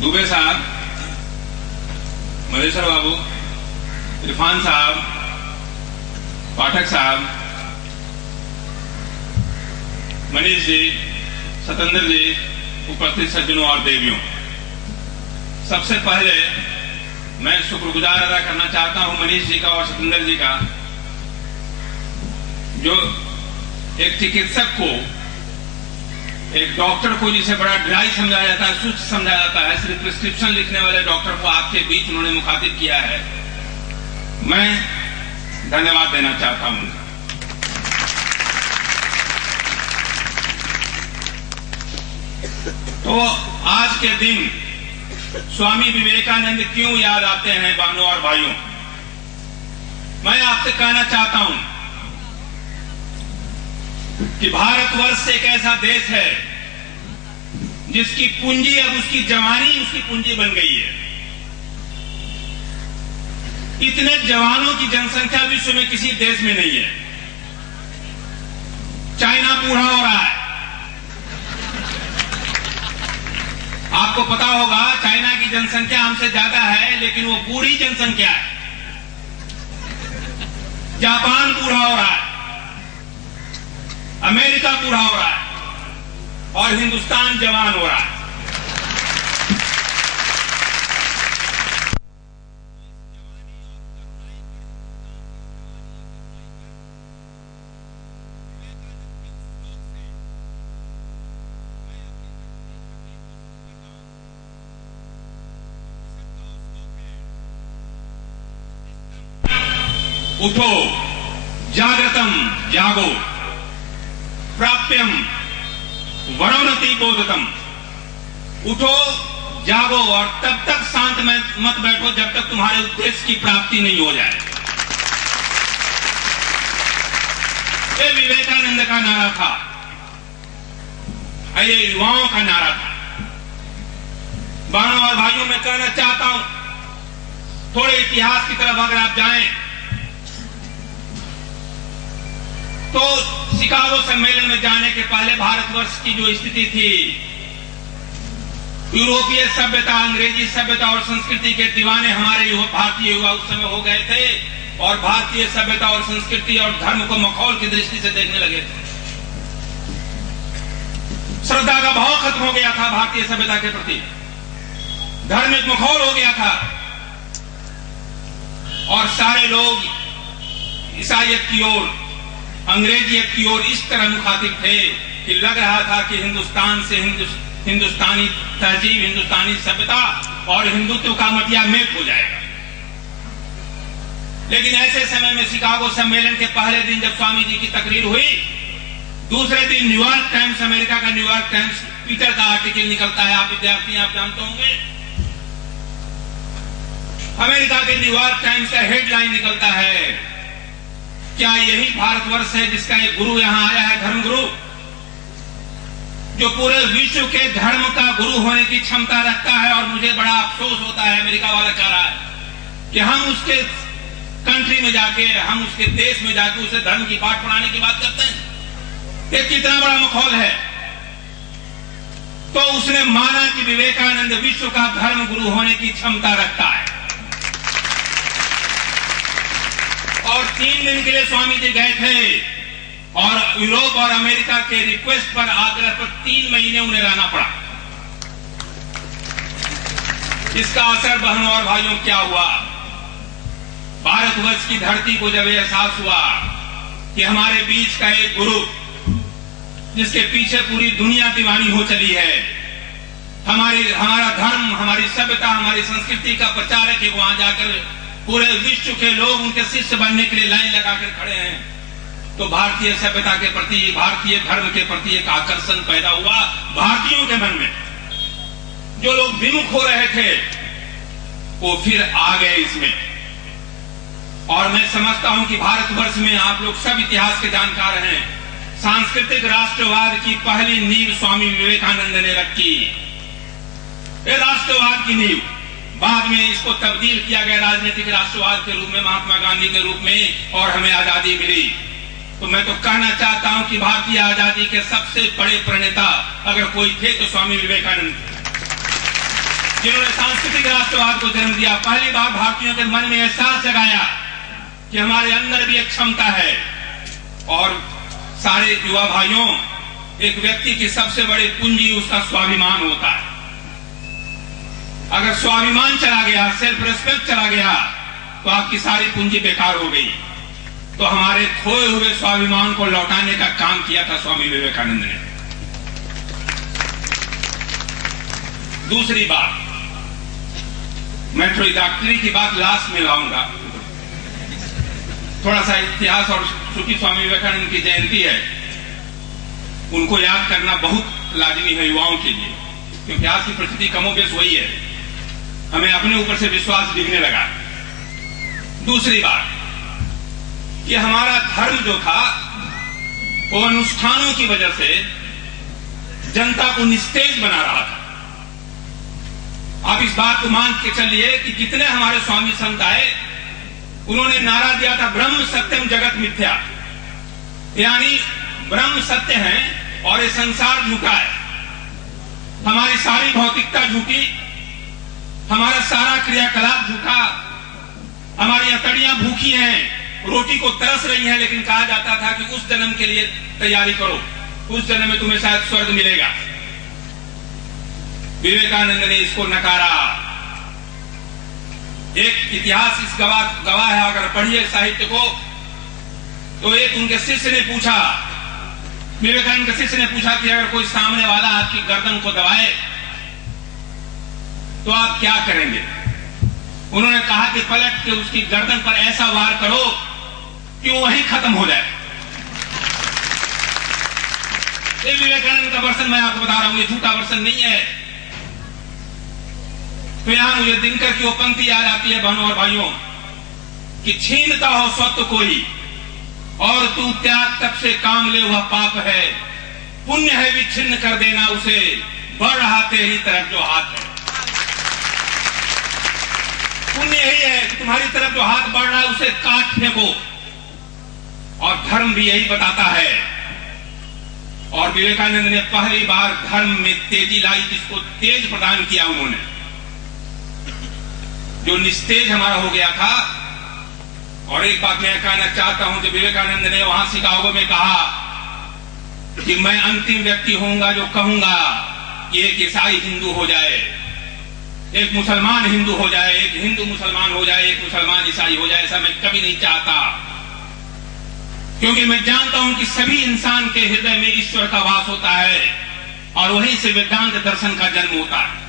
दुबे साहब, मधेश्वर बाबू, इरफान साहब, पाठक साहब, मनीष जी, सतेंद्र जी, उपस्थित सज्जनों और देवियों, सबसे पहले मैं शुक्रगुजार अदा करना चाहता हूं मनीष जी का और सतेंद्र जी का, जो एक चिकित्सक को, एक डॉक्टर को जिसे बड़ा ड्राई समझा जाता है, सुस्त समझा जाता है, सिर्फ प्रिस्क्रिप्शन लिखने वाले डॉक्टर को आपके बीच उन्होंने मुखातिब किया है। मैं धन्यवाद देना चाहता हूं। तो आज के दिन स्वामी विवेकानंद क्यों याद आते हैं बहनों और भाइयों? मैं आपसे कहना चाहता हूं कि भारतवर्ष एक ऐसा देश है जिसकी पूंजी, अब उसकी जवानी उसकी पूंजी बन गई है। इतने जवानों की जनसंख्या विश्व में किसी देश में नहीं है। चाइना बूढ़ा हो रहा है, आपको पता होगा। चाइना की जनसंख्या हमसे ज्यादा है, लेकिन वो बूढ़ी जनसंख्या है। जापान बूढ़ा हो रहा है, अमेरिका बूढ़ा हो रहा है और हिंदुस्तान जवान हो रहा है। उठो, जागृतम, जागो, प्राप्यम वरोनति बोधतम। उठो, जागो और तब तक शांत मत बैठो जब तक तुम्हारे उद्देश्य की प्राप्ति नहीं हो जाए। ये विवेकानंद का नारा था, ये युवाओं का नारा था। बहनों और भाइयों, मैं कहना चाहता हूं, थोड़े इतिहास की तरफ अगर आप जाएं तो शिकागो सम्मेलन में जाने के पहले भारतवर्ष की जो स्थिति थी, यूरोपीय सभ्यता, अंग्रेजी सभ्यता और संस्कृति के दीवाने हमारे भारतीय युवा उस समय हो गए थे और भारतीय सभ्यता और संस्कृति और धर्म को मखौल की दृष्टि से देखने लगे थे। श्रद्धा का भाव खत्म हो गया था भारतीय सभ्यता के प्रति, धर्म एक मखौल हो गया था और सारे लोग ईसाइयत की ओर, अंग्रेजियत की ओर इस तरह मुखातिब थे कि लग रहा था कि हिंदुस्तान से हिंदुस्तानी तहजीब, हिंदुस्तानी सभ्यता और हिंदुत्व का मटिया मेट हो जाएगा। लेकिन ऐसे समय में शिकागो सम्मेलन के पहले दिन जब स्वामी जी की तकरीर हुई, दूसरे दिन न्यूयॉर्क टाइम्स, अमेरिका का न्यूयॉर्क टाइम्स, पीटर का आर्टिकल निकलता है। आप विद्यार्थी, आप जानते होंगे, अमेरिका के न्यूयॉर्क टाइम्स का हेडलाइन निकलता है, क्या यही भारतवर्ष है जिसका एक गुरु यहां आया है, धर्मगुरु, जो पूरे विश्व के धर्म का गुरु होने की क्षमता रखता है। और मुझे बड़ा अफसोस होता है, अमेरिका वाला चाह रहा है कि हम उसके कंट्री में जाके, हम उसके देश में जाके उसे धर्म की पाठ पढ़ाने की बात करते हैं। ये कितना बड़ा मखौल है। तो उसने माना कि विवेकानंद विश्व का धर्म गुरु होने की क्षमता रखता है। और 3 दिन के लिए स्वामी जी गए थे और यूरोप और अमेरिका के रिक्वेस्ट पर, आग्रह पर 3 महीने उन्हें रहना पड़ा। इसका असर बहनों और भाइयों क्या हुआ? भारतवर्ष की धरती को जब एहसास हुआ कि हमारे बीच का एक गुरु, जिसके पीछे पूरी दुनिया दीवानी हो चली है, हमारा धर्म, हमारी सभ्यता, हमारी संस्कृति का प्रचारक है, वहां जाकर पूरे विश्व के लोग उनके शिष्य बनने के लिए लाइन लगाकर खड़े हैं, तो भारतीय सभ्यता के प्रति, भारतीय धर्म के प्रति एक आकर्षण पैदा हुआ भारतीयों के मन में। जो लोग विमुख हो रहे थे वो फिर आ गए इसमें। और मैं समझता हूं कि भारतवर्ष में आप लोग सब इतिहास के जानकार हैं, सांस्कृतिक राष्ट्रवाद की पहली नींव स्वामी विवेकानंद ने रखी। ये राष्ट्रवाद की नींव, बाद में इसको तब्दील किया गया राजनीतिक राष्ट्रवाद के रूप में, महात्मा गांधी के रूप में, और हमें आजादी मिली। तो मैं तो कहना चाहता हूं कि भारतीय आजादी के सबसे बड़े प्रणेता अगर कोई थे तो स्वामी विवेकानंद, जिन्होंने सांस्कृतिक राष्ट्रवाद को जन्म दिया। पहली बार भारतीयों के मन में एहसास जगाया कि हमारे अंदर भी एक क्षमता है। और सारे युवा भाइयों, एक व्यक्ति की सबसे बड़ी पूंजी उसका स्वाभिमान होता है। अगर स्वाभिमान चला गया, सेल्फ रिस्पेक्ट चला गया, तो आपकी सारी पूंजी बेकार हो गई। तो हमारे खोए हुए स्वाभिमान को लौटाने का काम किया था स्वामी विवेकानंद ने। दूसरी बात, मैं थोड़ी डॉक्टरी की बात लास्ट में लाऊंगा। थोड़ा सा इतिहास, और चूंकि स्वामी विवेकानंद की जयंती है, उनको याद करना बहुत लाजमी है युवाओं के लिए, क्योंकि आज की परिस्थिति कमोबेश वही है, हमें अपने ऊपर से विश्वास दिखने लगा। दूसरी बात कि हमारा धर्म जो था वो अनुष्ठानों की वजह से जनता को निस्तेज बना रहा था। आप इस बात को मान के चलिए कि जितने हमारे स्वामी संत आए, उन्होंने नारा दिया था ब्रह्म सत्यम जगत मिथ्या, यानी ब्रह्म सत्य है और ये संसार झूठा है। हमारी सारी भौतिकता झूठी, हमारा सारा क्रियाकलाप झूठा, हमारी हथेलियां भूखी हैं, रोटी को तरस रही हैं, लेकिन कहा जाता था कि उस जन्म के लिए तैयारी करो, उस जन्म में तुम्हें शायद स्वर्ग मिलेगा। विवेकानंद ने इसको नकारा। एक इतिहास इस गवाह है, अगर पढ़िए साहित्य को, तो एक उनके शिष्य ने पूछा, विवेकानंद के शिष्य ने पूछा कि अगर कोई सामने वाला आपकी गर्दन को दबाए तो आप क्या करेंगे? उन्होंने कहा कि पलट के उसकी गर्दन पर ऐसा वार करो कि वो वहीं खत्म हो जाए। ये विवेकानंद का वर्षन मैं आपको बता रहा हूं, ये झूठा वर्षन नहीं है। तो यहां मुझे दिनकर की वो पंक्ति याद आती है बहनों और भाइयों, कि छीनता हो स्वत्व कोई और तू त्याग तब से काम ले वह पाप है, पुण्य है विच्छिन्न कर देना उसे, बढ़ रहा तेरी तरफ जो हाथ है। पुण्य यही है कि तुम्हारी तरफ जो हाथ बढ़ रहा है उसे काट फेंको, और धर्म भी यही बताता है। और विवेकानंद ने पहली बार धर्म में तेजी लाई, जिसको तेज प्रदान किया उन्होंने। जो निस्तेज हमारा हो गया था। और एक बात मैं कहना चाहता हूं, कि विवेकानंद ने वहां शिकागो में कहा कि मैं अंतिम व्यक्ति होऊंगा जो कहूंगा कि एक ईसाई हिंदू हो जाए, एक मुसलमान हिंदू हो जाए, एक हिंदू मुसलमान हो जाए, एक मुसलमान ईसाई हो जाए। ऐसा मैं कभी नहीं चाहता, क्योंकि मैं जानता हूं कि सभी इंसान के हृदय में ईश्वर का वास होता है, और वहीं से वेदांत दर्शन का जन्म होता है।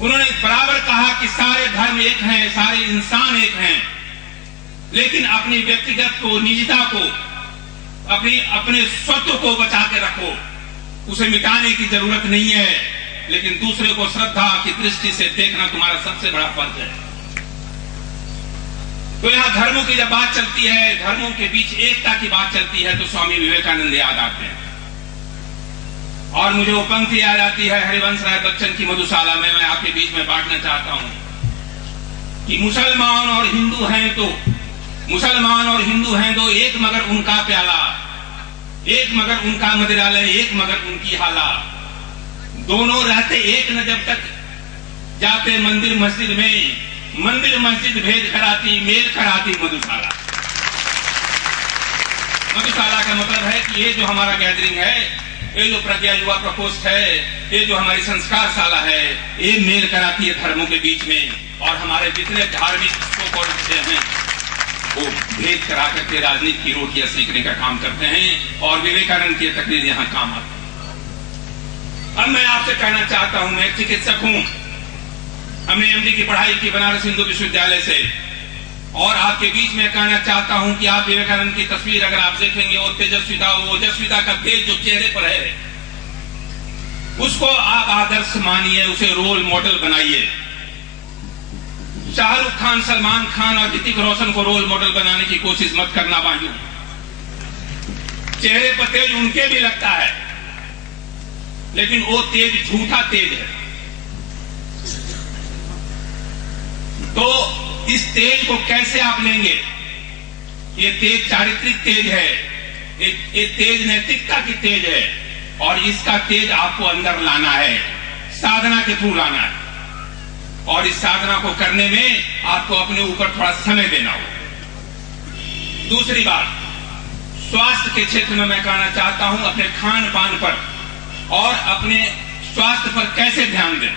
उन्होंने बराबर कहा कि सारे धर्म एक हैं, सारे इंसान एक हैं, लेकिन अपनी व्यक्तिगत को, निजता को, अपने स्वत्व को बचा के रखो, उसे मिटाने की जरूरत नहीं है, लेकिन दूसरे को श्रद्धा की दृष्टि से देखना तुम्हारा सबसे बड़ा फर्ज है। तो यहां धर्मों की जब बात चलती है, धर्मों के बीच एकता की बात चलती है, तो स्वामी विवेकानंद याद आते हैं। और मुझे वो पंक्ति याद आती है हरिवंश राय बच्चन की मधुशाला में, मैं आपके बीच में बांटना चाहता हूं कि मुसलमान और हिंदू हैं तो एक मगर उनका प्याला, एक मगर उनका मदिरालय, एक मगर उनकी हाला, दोनों रहते एक न जब तक जाते मंदिर मस्जिद में, मंदिर मस्जिद भेद कराती, मेल कराती मधुशाला। मधुशाला का मतलब है कि ये जो हमारा गैदरिंग है, ये जो प्रज्ञा युवा प्रकोष्ठ है, ये जो हमारी संस्कार शाला है, ये मेल कराती है धर्मों के बीच में। और हमारे जितने धार्मिक हैं वो भेद करा करके राजनीति की रोटियां सीखने का काम करते हैं, और विवेकानंद की तकरीर यहां काम आती है। अब मैं आपसे कहना चाहता हूं, मैं एक चिकित्सक हूं, हमने एमडी की पढ़ाई की बनारस हिंदू विश्वविद्यालय से, और आपके बीच में कहना चाहता हूं कि आप विवेकानंद की तस्वीर अगर आप देखेंगे, वो तेजस्विता, वो ओजस्विता का तेज जो चेहरे पर है, उसको आप आदर्श मानिए, उसे रोल मॉडल बनाइए। शाहरुख खान, सलमान खान और ऋतिक रोशन को रोल मॉडल बनाने की कोशिश मत करना भाइयों। चेहरे पर तेज उनके भी लगता है, लेकिन वो तेज झूठा तेज है। तो इस तेज को कैसे आप लेंगे? ये तेज चारित्रिक तेज है, ये तेज नैतिकता की तेज है, और इसका तेज आपको अंदर लाना है, साधना के थ्रू लाना है। और इस साधना को करने में आपको अपने ऊपर थोड़ा समय देना होगा। दूसरी बात, स्वास्थ्य के क्षेत्र में मैं कहना चाहता हूं, अपने खान पान पर और अपने स्वास्थ्य पर कैसे ध्यान दें।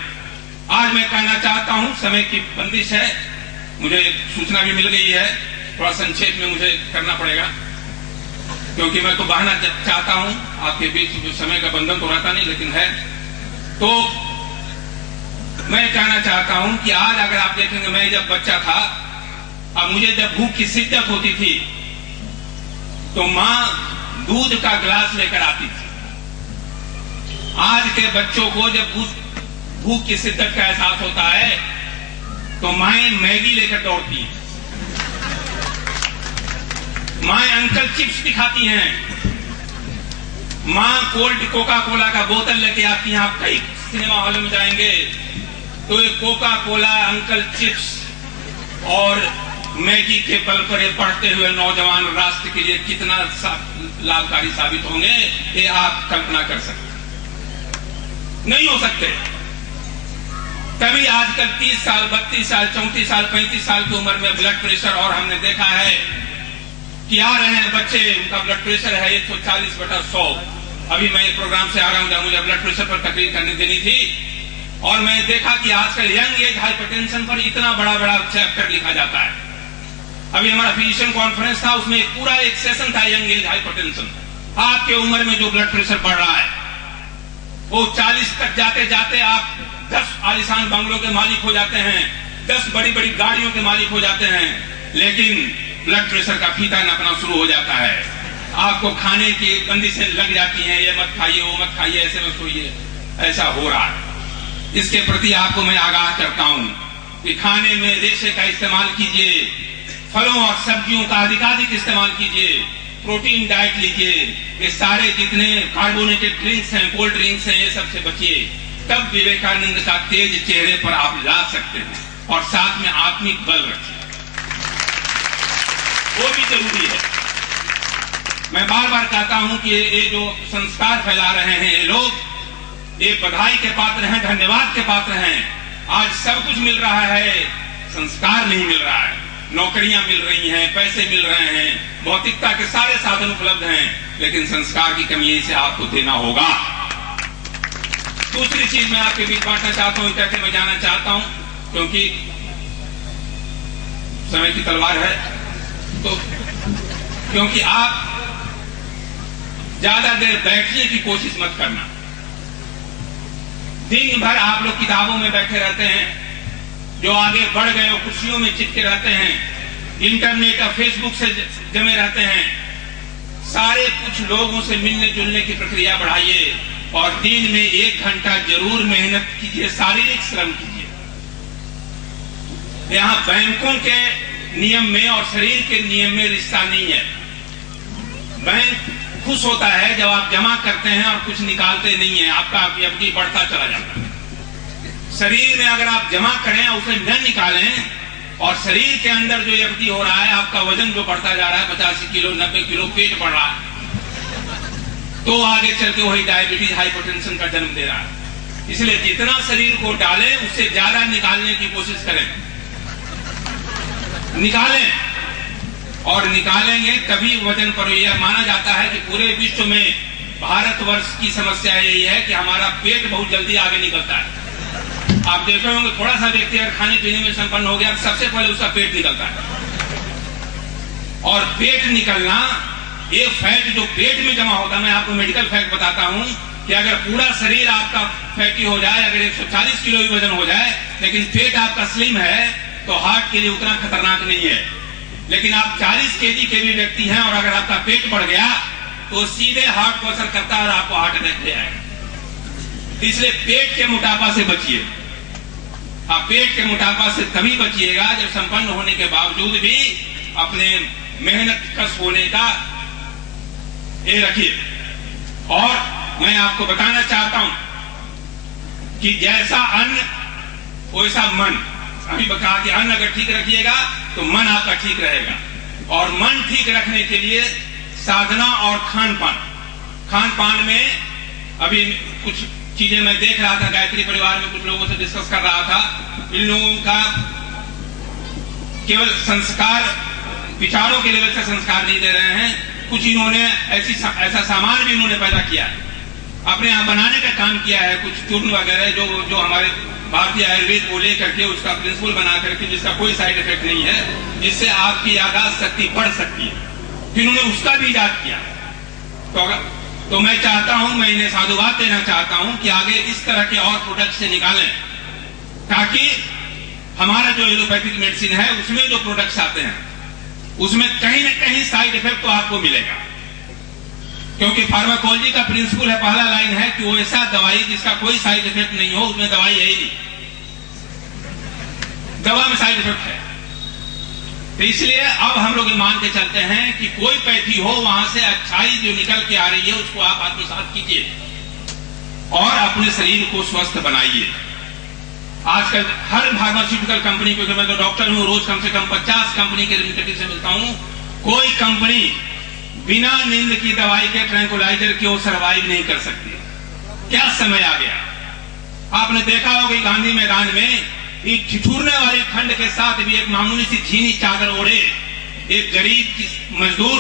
आज मैं कहना चाहता हूं, समय की बंदिश है, मुझे सूचना भी मिल गई है, थोड़ा संक्षेप में मुझे करना पड़ेगा क्योंकि मैं तो बहाना चाहता हूं, आपके बीच समय का बंधन तो रहता नहीं, लेकिन है। तो मैं कहना चाहता हूं कि आज अगर आप देखेंगे, मैं जब बच्चा था, अब मुझे जब भूख की शिद्दत होती थी तो मां दूध का गिलास लेकर आती थी। आज के बच्चों को जब भूख की शिद्दत का एहसास होता है तो माएं मैगी लेकर दौड़ती हैं, माएं अंकल चिप्स दिखाती हैं, मां कोल्ड कोका कोला का बोतल लेके आती हैं। आप कई सिनेमा हॉल में जाएंगे तो ये कोका कोला, अंकल चिप्स और मैगी के बल पर ये बढ़ते हुए नौजवान राष्ट्र के लिए कितना लाभकारी साबित होंगे, ये आप कल्पना कर सकते नहीं हो सकते। तभी आजकल 30 साल, 32 साल, 34 साल, 35 साल की उम्र में ब्लड प्रेशर, और हमने देखा है कि आ रहे हैं बच्चे, उनका ब्लड प्रेशर है 140/100। अभी मैं प्रोग्राम से आ रहा हूं, मुझे ब्लड प्रेशर पर तकरीर करने देनी थी, और मैं देखा कि आजकल यंग एज हाइपरटेंशन पर इतना बड़ा बड़ा चैप्टर लिखा जाता है। अभी हमारा फिजिशियन कॉन्फ्रेंस था, उसमें पूरा एक सेशन था यंग एज हाइपरटेंशन। आपके उम्र में जो ब्लड प्रेशर बढ़ रहा है वो 40 तक जाते जाते आप 10 आलीशान बंगलों के मालिक हो जाते हैं, 10 बड़ी बड़ी गाड़ियों के मालिक हो जाते हैं, लेकिन ब्लड प्रेशर का फीता नपना शुरू हो जाता है। आपको खाने की बंदिशें लग जाती हैं, ये मत खाइए, वो मत खाइए, ऐसे मत सोइए, ऐसा हो रहा है। इसके प्रति आपको मैं आगाह करता हूं कि खाने में रेशे का इस्तेमाल कीजिए, फलों और सब्जियों का अधिकाधिक इस्तेमाल कीजिए, प्रोटीन डाइट लीजिए, ये सारे जितने कार्बोनेटेड ड्रिंक्स हैं, कोल्ड ड्रिंक्स हैं, ये सबसे बचिए। तब विवेकानंद का तेज चेहरे पर आप ला सकते हैं, और साथ में आत्मिक बल रखिए, वो भी जरूरी है। मैं बार बार कहता हूं कि ये जो संस्कार फैला रहे हैं ये लोग, ये बधाई के पात्र हैं, धन्यवाद के पात्र हैं। आज सब कुछ मिल रहा है, संस्कार नहीं मिल रहा है। नौकरियां मिल रही हैं, पैसे मिल रहे हैं, भौतिकता के सारे साधन उपलब्ध हैं, लेकिन संस्कार की कमी से आपको देना होगा। दूसरी चीज मैं आपके बीच बांटना चाहता हूं, कहकर मैं जाना चाहता हूं, क्योंकि समय की तलवार है, तो क्योंकि आप ज्यादा देर बैठने की कोशिश मत करना। दिन भर आप लोग किताबों में बैठे रहते हैं, जो आगे बढ़ गए वो कुर्सियों में चिपके रहते हैं, इंटरनेट और फेसबुक से जमे रहते हैं। सारे कुछ लोगों से मिलने जुलने की प्रक्रिया बढ़ाइए, और दिन में 1 घंटा जरूर मेहनत कीजिए, शारीरिक श्रम कीजिए। यहां बैंकों के नियम में और शरीर के नियम में रिश्ता नहीं है। बैंक खुश होता है जब आप जमा करते हैं और कुछ निकालते नहीं है, आपका एफडी बढ़ता चला जाता है। शरीर में अगर आप जमा करें उसे न निकालें, और शरीर के अंदर जो एफडी हो रहा है, आपका वजन जो बढ़ता जा रहा है, 85 किलो 90 किलो पेट बढ़ रहा है, तो आगे चल के वही डायबिटीज हाइपरटेंशन का जन्म दे रहा है। इसलिए जितना शरीर को डालें उससे ज्यादा निकालने की कोशिश करें, निकालें, और निकालेंगे तभी वजन पर। यह माना जाता है कि पूरे विश्व में भारतवर्ष की समस्या यही है कि हमारा पेट बहुत जल्दी आगे निकलता है। आप देखे होंगे, थोड़ा सा व्यक्ति अगर खाने पीने में संपन्न हो गया, सबसे पहले उसका पेट निकलता है। और पेट निकलना, ये फैट जो पेट में जमा होता है, मैं आपको मेडिकल फैक्ट बताता हूं कि अगर पूरा शरीर आपका फैटी हो जाए, अगर 140 किलो भी वजन हो जाए, लेकिन पेट आपका स्लिम है, तो हार्ट के लिए उतना खतरनाक नहीं है। लेकिन आप 40 केजी के भी व्यक्ति हैं और अगर आपका पेट बढ़ गया तो सीधे हार्ट को असर करता है और आपको हार्ट अटैक ले आएगा। इसलिए पेट के मोटापा से बचिए। आप पेट के मोटापा से तभी बचिएगा जब संपन्न होने के बावजूद भी अपने मेहनत कश होने का ये रखिए। और मैं आपको बताना चाहता हूं कि जैसा अन्न वैसा मन। अभी बता कि अन्न अगर ठीक रखिएगा तो मन आपका ठीक रहेगा। और मन ठीक रखने के लिए साधना और खान पान में अभी कुछ चीजें मैं देख रहा था, गायत्री परिवार में कुछ लोगों से डिस्कस कर रहा था। इन लोगों का केवल संस्कार, विचारों के लेवल से संस्कार नहीं दे रहे हैं, कुछ इन्होंने ऐसा सामान भी इन्होंने पैदा किया है, अपने यहाँ बनाने का काम किया है, कुछ चूर्ण वगैरह जो हमारे भारतीय आयुर्वेद को लेकर के उसका प्रिंसिपल बना करके, जिसका कोई साइड इफेक्ट नहीं है, जिससे आपकी याददाश्त शक्ति बढ़ सकती है, फिर उन्होंने उसका भी इजाद किया। तो मैं चाहता हूं, मैं इन्हें साधुवाद देना चाहता हूं कि आगे इस तरह के और प्रोडक्ट से निकालें, ताकि हमारा जो एलोपैथिक मेडिसिन है उसमें जो प्रोडक्ट्स आते हैं उसमें कहीं ना कहीं साइड इफेक्ट तो आपको मिलेगा, क्योंकि फार्माकोलॉजी का प्रिंसिपल है, पहला लाइन है कि वो ऐसा दवाई जिसका कोई साइड इफेक्ट नहीं हो, उसमें दवाई है ही नहीं, दवा में साइड इफेक्ट है। तो इसलिए अब हम लोग मान के चलते हैं कि कोई पैथी हो, वहां से अच्छाई जो निकल के आ रही है उसको आप आत्मसात कीजिए और अपने शरीर को स्वस्थ बनाइए। आजकल हर फार्मास्यूटिकल कंपनी को, मैं तो डॉक्टर हूं, रोज कम से कम 50 कंपनी के रिप्रेजेंटेटिव से मिलता हूं, कोई कंपनी बिना नींद की दवाई के, ट्रैंकुलाइजर के वो सर्वाइव नहीं कर सकती। क्या समय आ गया। आपने देखा होगा गांधी मैदान में एक ठिठुरने वाली ठंड के साथ भी एक मामूली सी झीनी चादर ओढ़े एक गरीब मजदूर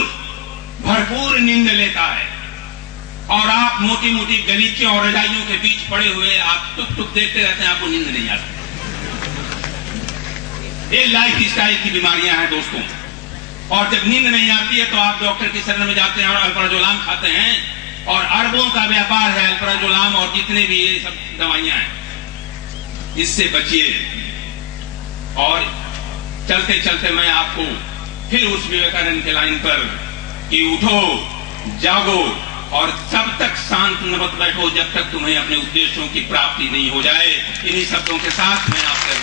भरपूर नींद लेता है, और आप मोटी मोटी गलीचे और रजाइयों के बीच पड़े हुए आप टुक टुक देखते रहते हैं, आपको नींद नहीं आती। ये लाइफ स्टाइल की बीमारियां हैं दोस्तों, और जब नींद नहीं आती है तो आप डॉक्टर की शरण में जाते हैं और अल्प्राजोलाम खाते हैं, और अरबों का व्यापार है अल्प्राजोलाम और जितने भी ये सब दवाइयां हैं, इससे बचिए। और चलते चलते मैं आपको फिर उस विवेकानंद के लाइन पर कि उठो, जागो और तब तक शांत मत बैठो जब तक तुम्हें अपने उद्देश्यों की प्राप्ति नहीं हो जाए। इन्हीं शब्दों के साथ मैं आपसे